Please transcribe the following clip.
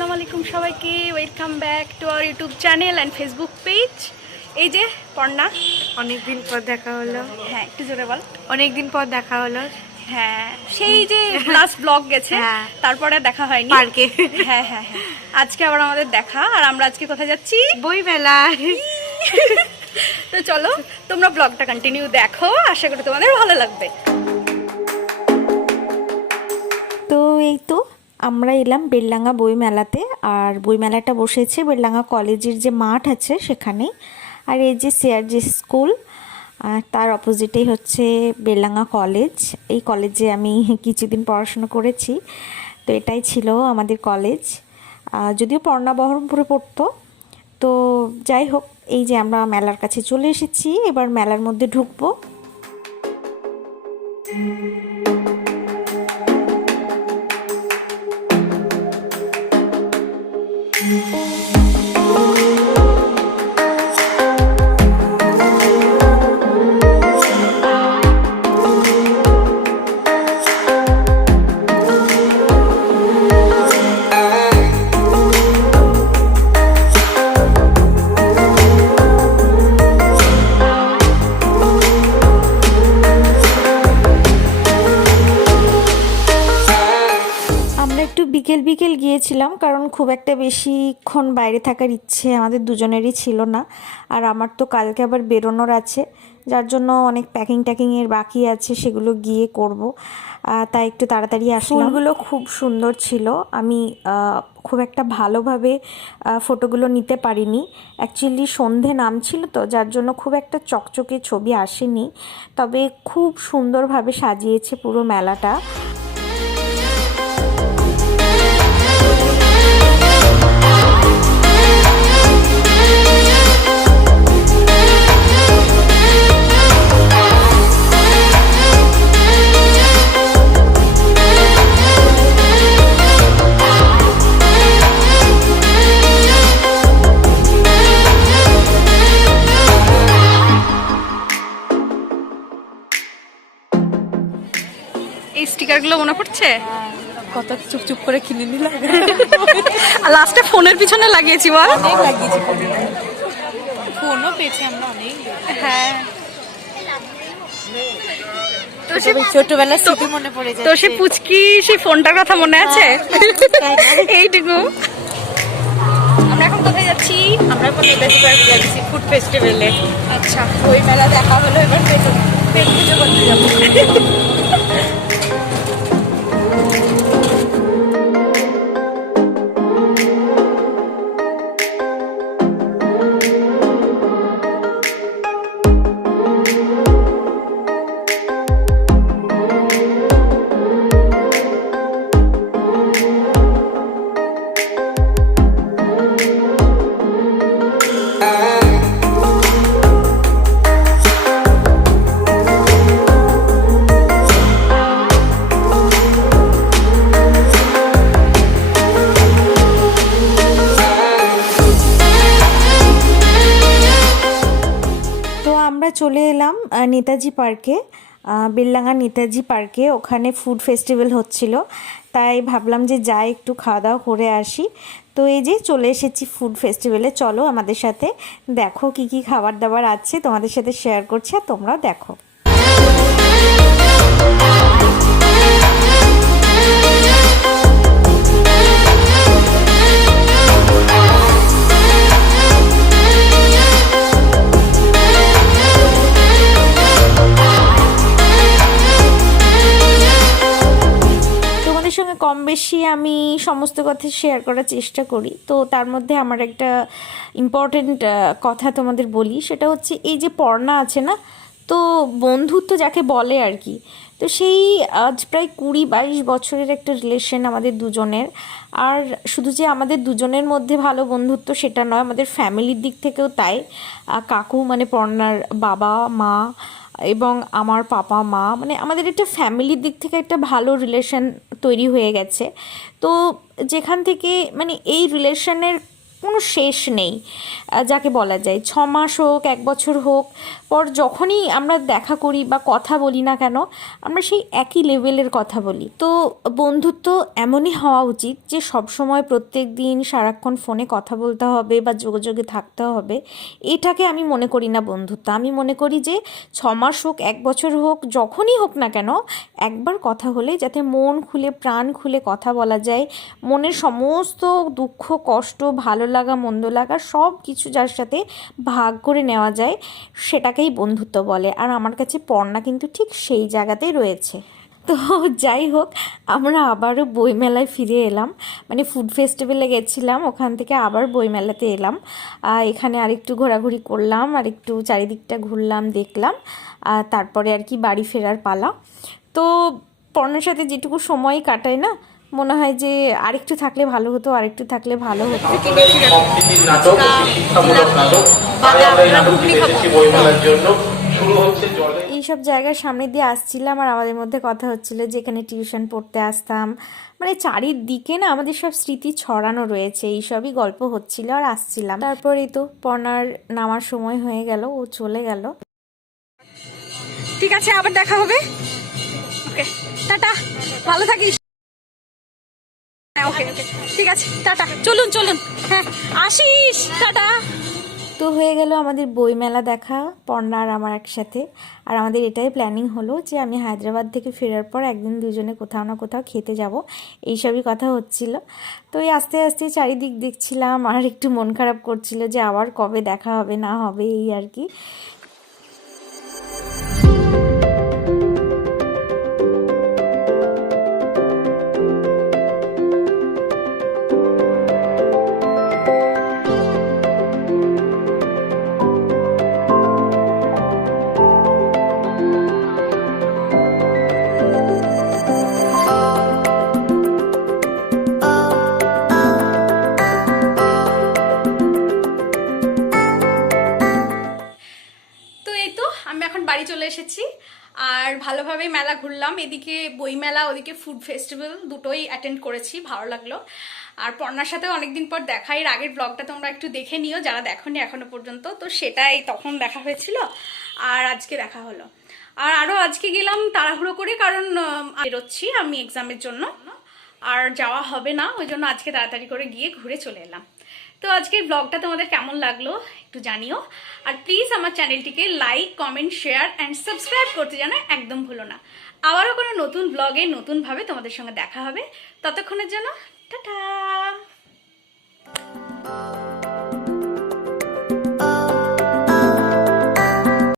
আসসালামু আলাইকুম সবাইকে, welcome back to our YouTube channel and Facebook page. এই যে পর্ণা, অনেকদিন পর দেখা হলো। হ্যাঁ একটু জোরে বল। অনেকদিন পর দেখা হলো। হ্যাঁ সেই যে লাস্ট ব্লগ গেছে, তারপরে দেখা হয়নি পার্কে। হ্যাঁ হ্যাঁ হ্যাঁ, আজকে আবার আমাদের দেখা। আর আমরা আজকে কোথায় যাচ্ছি? বই মেলায়। তো চলো তোমরা ব্লগটা কন্টিনিউ দেখো, আশা করি তোমাদের ভালো লাগবে। তো এই তো আমরা এলাম বেলডাঙ্গা বই মেলাতে। আর বই মেলাটা বসেছে বেলডাঙ্গা কলেজের যে মাঠ আছে সেখানে। আর এই যে সিআরজি স্কুল, তার অপোজিটেই হচ্ছে বেলডাঙ্গা কলেজ। এই কলেজে আমি কিছুদিন পড়াশোনা করেছি, তো এটাই ছিল আমাদের কলেজ। যদিও পর্ণা বহরমপুরে পড়তো। তো যাই হোক, এই যে আমরা মেলার কাছে চলে এসেছি, এবার মেলার মধ্যে ঢুকবো। বিকেল বিকেল গিয়েছিলাম, কারণ খুব একটা বেশিক্ষণ বাইরে থাকার ইচ্ছে আমাদের দুজনেরই ছিল না। আর আমার তো কালকে আবার বেরোনোর আছে, যার জন্য অনেক ট্যাকিংয়ের বাকি আছে, সেগুলো গিয়ে করব। তাই একটু তাড়াতাড়ি আসলাম। ফুলগুলো খুব সুন্দর ছিল। আমি খুব একটা ভালোভাবে ফটোগুলো নিতে পারিনি, অ্যাকচুয়ালি সন্ধে নামছিল তো, যার জন্য খুব একটা চকচকে ছবি আসেনি। তবে খুব সুন্দরভাবে সাজিয়েছে পুরো মেলাটা। এই স্টিকারগুলো মনে পড়ছে? কত চুপচুপ করে কিনে নিলাম। আর লাস্টে ফোনের পিছনে লাগিয়েছি বল। অনেক লাগিয়েছি ফোনও পেয়েছি আমরা অনেক। হ্যাঁ, ছোটবেলার স্মৃতি মনে পড়ে যায়। তো সে পুচকি সেই ফোনটার কথা মনে আছে? এইটুকু। আমরা এখন কোথায় যাচ্ছি? আমরা এখন নেতাজি পার্ক যাচ্ছি ফুড ফেস্টিভ্যালে। আচ্ছা, বই মেলা দেখা হলো, এবার পেট পুজো করতে যাবো। চলে এলাম নেতাজি পার্কে, বেলডাঙ্গা নেতাজি পার্কে। ওখানে ফুড ফেস্টিভ্যাল হচ্ছিল, তাই ভাবলাম যে যাই একটু খাওয়া দাওয়া করে আসি। তো এই যে চলে এসেছি ফুড ফেস্টিভ্যালে। চলো আমাদের সাথে, দেখো কি কি খাবার দাবার আছে, তোমাদের সাথে শেয়ার করছি আর তোমরাও দেখো। কম বেশি আমি সমস্ত কথা শেয়ার করার চেষ্টা করি। তো তার মধ্যে আমার একটা ইম্পর্টেন্ট কথা তোমাদের বলি, সেটা হচ্ছে এই যে পর্ণা আছে না, তো বন্ধুত্ব যাকে বলে আর কি, তো সেই আজ প্রায় 20-22 বছরের একটা রিলেশন আমাদের দুজনের। আর শুধু যে আমাদের দুজনের মধ্যে ভালো বন্ধুত্ব সেটা নয়, আমাদের ফ্যামিলির দিক থেকেও তাই। কাকু মানে পর্ণার বাবা মা এবং আমার পাপা মা, মানে আমাদের একটা ফ্যামিলির দিক থেকে একটা ভালো রিলেশন তৈরি হয়ে গেছে। তো যেখান থেকে মানে এই রিলেশনের কোনো শেষ নেই, যাকে বলা যায় 6 মাস হোক 1 বছর হোক, পর যখনই আমরা দেখা করি বা কথা বলি না কেন আমরা সেই একই লেভেলের কথা বলি। তো বন্ধুত্ব এমনই হওয়া উচিত যে সবসময় প্রত্যেক দিন সারাক্ষণ ফোনে কথা বলতে হবে বা যোগাযোগে থাকতে হবে, এটাকে আমি মনে করি না বন্ধুত্ব। আমি মনে করি যে 6 মাস হোক 1 বছর হোক যখনই হোক না কেন একবার কথা হলে যাতে মন খুলে প্রাণ খুলে কথা বলা যায়, মনের সমস্ত দুঃখ কষ্ট ভালো লাগা মন্দ লাগা সব কিছু যার সাথে ভাগ করে নেওয়া যায়, সেটাকেই বন্ধুত্ব বলে। আর আমার কাছে পর্ণা কিন্তু ঠিক সেই জায়গাতেই রয়েছে। তো যাই হোক, আমরা আবারও বইমেলায় ফিরে এলাম, মানে ফুড ফেস্টিভ্যালে গেছিলাম, ওখান থেকে আবার বইমেলাতে এলাম। এখানে আরেকটু ঘোরাঘুরি করলাম, আরেকটু চারিদিকটা ঘুরলাম দেখলাম, তারপরে আর কি বাড়ি ফেরার পালা। তো পর্ণার সাথে যেটুকু সময় কাটায় না, মনে হয় যে আরেকটু থাকলে ভালো হতো, আরেকটু থাকলে ভালো হতো। এইসব জায়গার সামনে দিয়ে আসছিলাম আর আমাদের মধ্যে কথা হচ্ছিল যে এখানে টিউশন পড়তে আসতাম, মানে চারিদিকে না আমাদের সব স্মৃতি ছড়ানো রয়েছে, এইসবই গল্প হচ্ছিল আর আসছিলাম। তারপরেই তো পর্ণার নামার সময় হয়ে গেল, ও চলে গেল। ঠিক আছে, আবার দেখা হবে। ওকে, টাটা, ভালো থাকিস। ওকে ওকে, ঠিক আছে, টাটা। চলুন চলুন, হ্যাঁ আসিস, টাটা। তো হয়ে গেল আমাদের বইমেলা দেখা, পর্ণা আর আমার একসাথে। আর আমাদের এটাই প্ল্যানিং হলো যে আমি হায়দ্রাবাদ থেকে ফেরার পর একদিন দুজনে কোথাও না কোথাও খেতে যাব, এইসবই কথা হচ্ছিল। তো এই আস্তে আস্তে চারিদিক দেখছিলাম আর একটু মন খারাপ করছিল যে আবার কবে দেখা হবে না হবে, এই আর কি। বাড়ি চলে এসেছি আর ভালোভাবে মেলা ঘুরলাম, এদিকে বই মেলা ওদিকে ফুড ফেস্টিভ্যাল দুটোই অ্যাটেন্ড করেছি, ভালো লাগলো। আর পর্ণার সাথেও অনেকদিন পর দেখা, এর আগের ব্লগটা তোমরা একটু দেখে নিও যারা দেখোনি এখনো পর্যন্ত, তো সেটাই তখন দেখা হয়েছিল আর আজকে দেখা হলো। আর আরও আজকে গেলাম তাড়াহুড়ো করে, কারণ বেরোচ্ছি আমি এক্সামের জন্য, আর যাওয়া হবে না, ওই জন্য আজকে তাড়াতাড়ি করে গিয়ে ঘুরে চলে এলাম। তো আজকের ব্লগটা তোমাদের কেমন লাগলো একটু জানিও, আর প্লিজ আমার চ্যানেলটিকে like comment share and subscribe করতে যেন একদম ভুলো না। আবারও কোনো নতুন ব্লগে নতুনভাবে তোমাদের সঙ্গে দেখা হবে, ততক্ষণের জন্য টাটা।